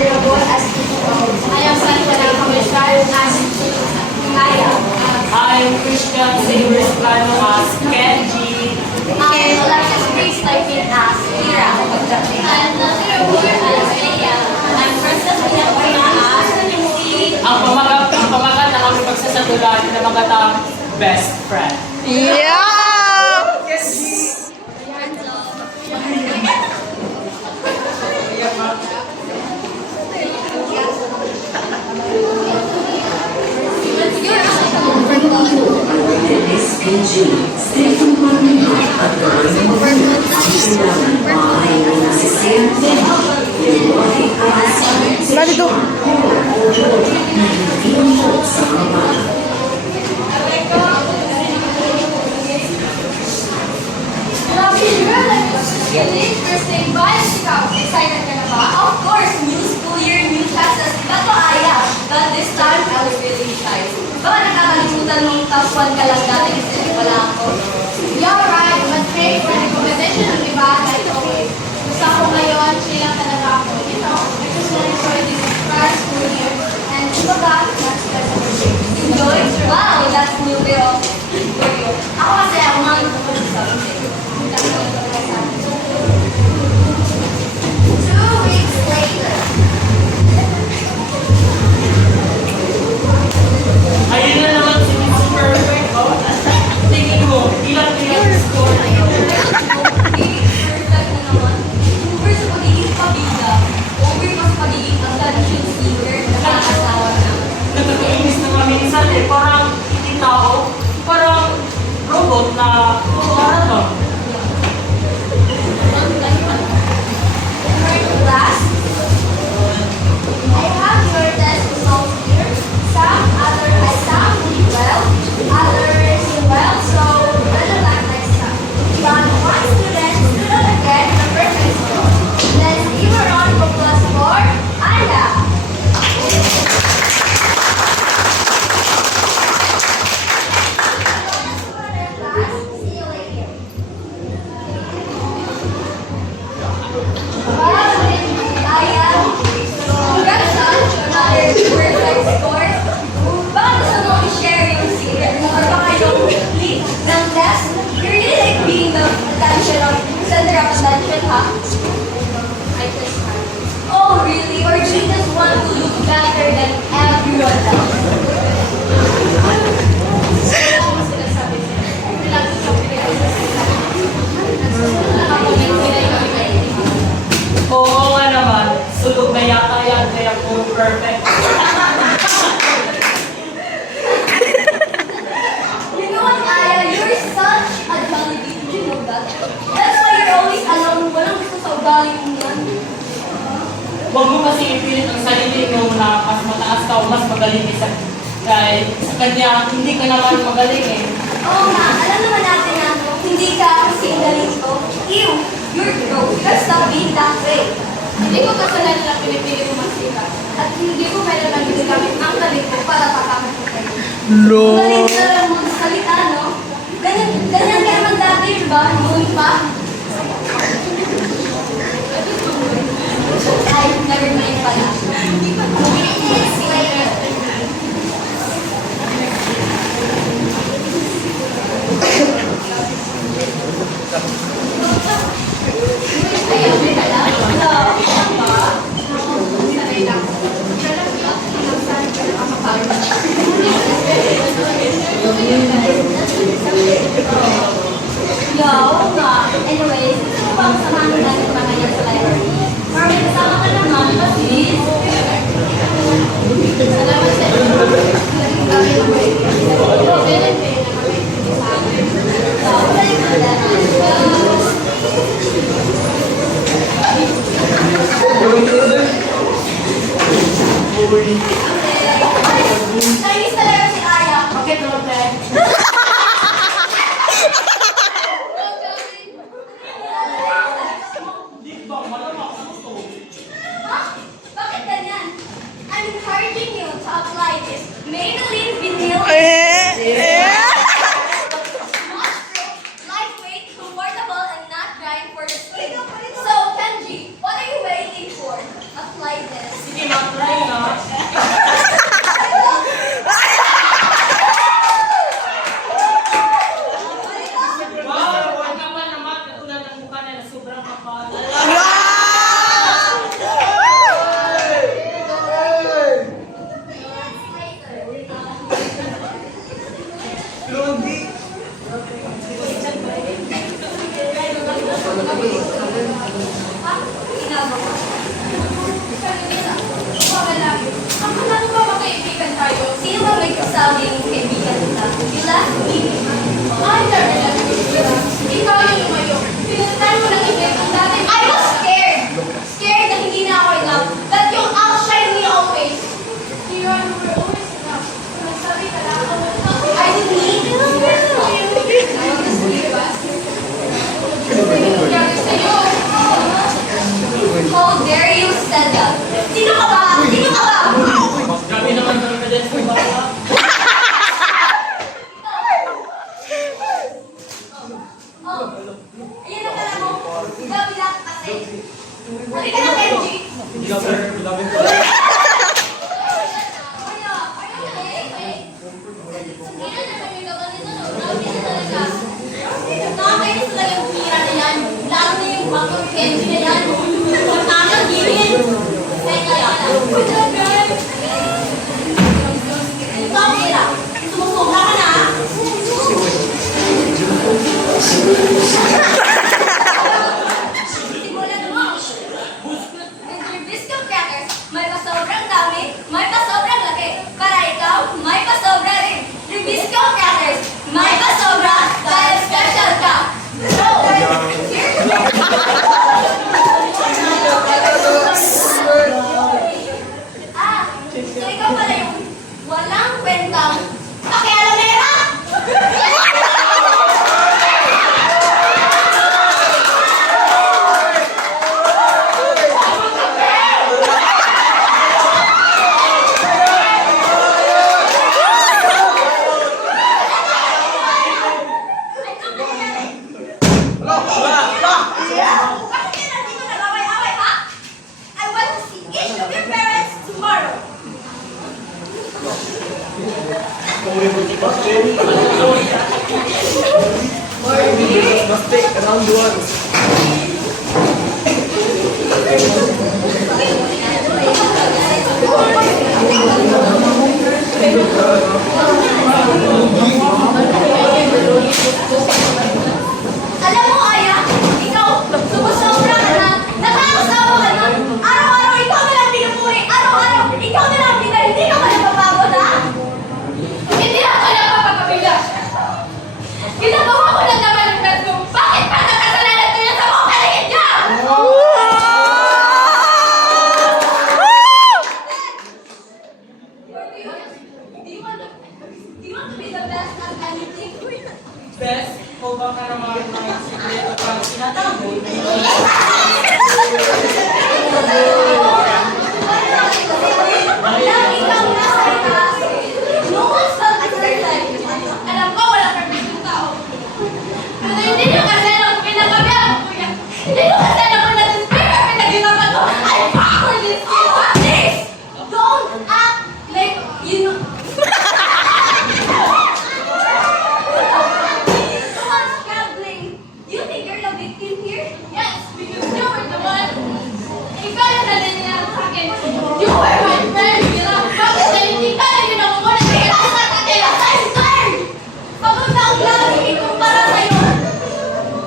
Venerable as I am Sanjana Kameshwar as Kaya. I am Christian Sabres Plano as Kenji. I am Alexis Grace Typing as Kira. I am Nazir Award as Leia. I am Princess Pinapuna as Lucy. Ang pamagat na kami pagsasatulan ng mga taong best friend. Yeah! SPG, Stephen Martinez, at Ryan Martinez, ay nasisir nila. Liwati ka sa Lali to. Naging sa kaman. Unique first day bioscout. Excited ka na ba? Of course, new school year, new classes. But Aya, but this time I was really shy. Baka nakakalimutan nung top 1 ka lang dati kasi wala ako. You're right, but hey, for the competition ng iba, that's okay. Gusto ko ngayon, chill lang talaga ako. You know, I just want to enjoy this first school year. And iba ba, that's everything. Enjoy? Wow, that's new pero for you. Ako kasi ako nga nagpupunta sa akin. 2 weeks later. Ayun na naman si Miss Perfect. Oh. Tingin mo, ilang score na yun? Perfect na naman. Over sa pagiging pabida, over pa sa pagiging attention seeker, nakakasawa na. Nagkakainis na nga minsan eh. Parang hindi tao. Parang robot na marathon. Class, I have your test results here. Some really well, others well, so better luck next time. But one student stood out again the perfect score. Let's give a round of applause for Aya. See you later. Congrats on another perfect score. Baka gusto mo i-share yung secret mo or baka yung lead ng test. You really like being the center of attention, ha? I just oh, really? Or do you just want to look better than everyone else? Oo nga naman. Sulog na yata yan. Kaya po perfect. You know what, Aya? You're such a jolly bee. Did you know that? That's why you're always alone. Walang gusto sa ugali mo yan. Huwag mo kasi ipilit ang sarili mo na mas mataas ka o mas magaling ka sa kanya. Hindi ka naman magaling eh. Oo nga, alam naman natin na hindi ka kasi galing ko. Ew, you're gross. Let's stop being that way. Hindi ko kasalanan na pinipili ko masika. At hindi ko meron ang ginagamit ang galing ko para pakamit ko kayo. Lo. Galing ka lang magsalita, no? Ganyan ka naman dati, diba? Noon pa. Ay, never mind pala. Minutes later. Ayaw, may kala. Sanay lang. Yo, nga. Anyways, gusto mo bang samahan natin pa ngayon sa library? Or may kasama ka naman, please? Salamat sa Chinese talaga si Aya. Bakit Rote? Di ba? Malamang ako to. Huh? Bakit ganyan? I'm encouraging you to apply this Maybelline Vinyl lightweight, comfortable, and not drying for the skin. So, Kenji, what are you waiting for? Apply this. Nakakainis talaga yung tumira na yan. Lalo na yung bakit candy na yan. Tama, gilid. Teka lang. Ikaw, Mira. Sumusobra ka na. Simulan mo. Yung biscuit crackers, may pasobrang dami, may pasobrang laki. Para ikaw, may pasobra rin. Yung biscuit crackers, may pasobra dahil special ka. So, so ikaw pala yung walang kwentang pakialamera. Bakit ka nandito nag-away-away, ha? I want to see each of your parents tomorrow. Must take around once. Alam mo, Aya, ikaw, sumusobra ka na, nakakasawa ka na. Araw-araw, ikaw na lang pinupuri. Araw-araw, ikaw na lang pinag. Hindi ka ba napapagod, ha? Hindi ako napapapabila. Ginagawa ko lang naman yung best mo. Bakit pa nakasalanan ko yan sa mga paligid niya? Do you want to be the best at anything? Best, kung baka naman may sikreto kang sinatago, Lagi kang nasa itaas. No one's felt excited. Alam ko, wala perfect yung tao. Pero hindi nyo kasi nung pinagabihan ko kuya. Hindi nyo kasi nung na-despair ang pinaginapan ko. I'm backward in skill. Please, don't act like you know. Someone's gambling. You think you're the victim here? Yes, because you were the one. Ikaw yung nalinyan sa akin. You were my friend, Mira. Bakit na hindi ka na yun ako muna? Kaya sa kanila, I'm tired! Pagod na ang lagi itong para sa'yo.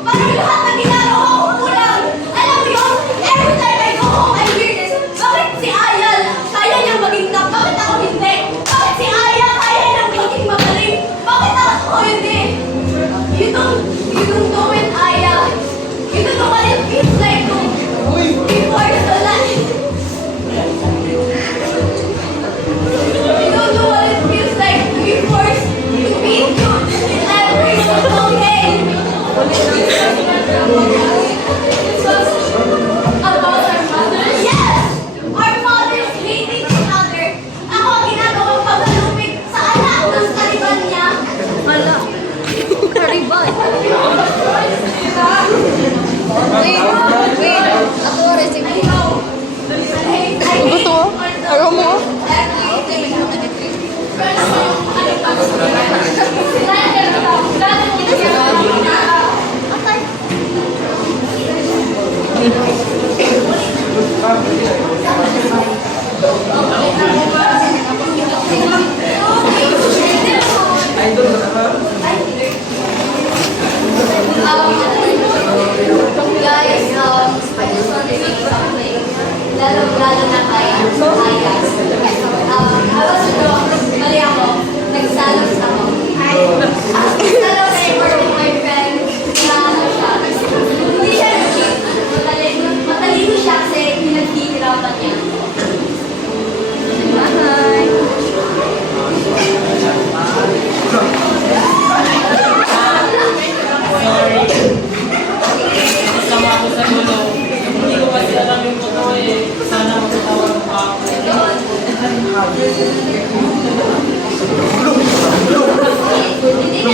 Parang lahat na ginagawa ko kulang. Alam mo yun, every time I go home, I hear this. Bakit si Ayal, kaya niyang maging top? Bakit ako hindi? Bakit si Ayal, kaya niyang maging magaling? Bakit ako hindi? You don't know it, Ayal. You don't know what it feels like to be forced to lie. You don't know what it feels like to be forced to be good every single day. This was about our mothers. Yes! Our mothers hating each other. Ako ang ginagawang paglalumig sa anak ng kariban niya. Ala. Kariban? Wait. Ako rin si Ikaw. Gusto? Ayaw mo? Guys, I just want to say something. Lalo na kay Ayas. I was wrong. Mali ako. Nagsalos ako. Nagsalos I work with my friend na ano siya. Hindi siya nag-cheat. Matalino siya kasi pinaghihirapan niya. Bye! sorry. Masama ako sa dulo. Hindi ko kasi alam yung totoo eh. Sana magkatawag pa ako. Hindi ka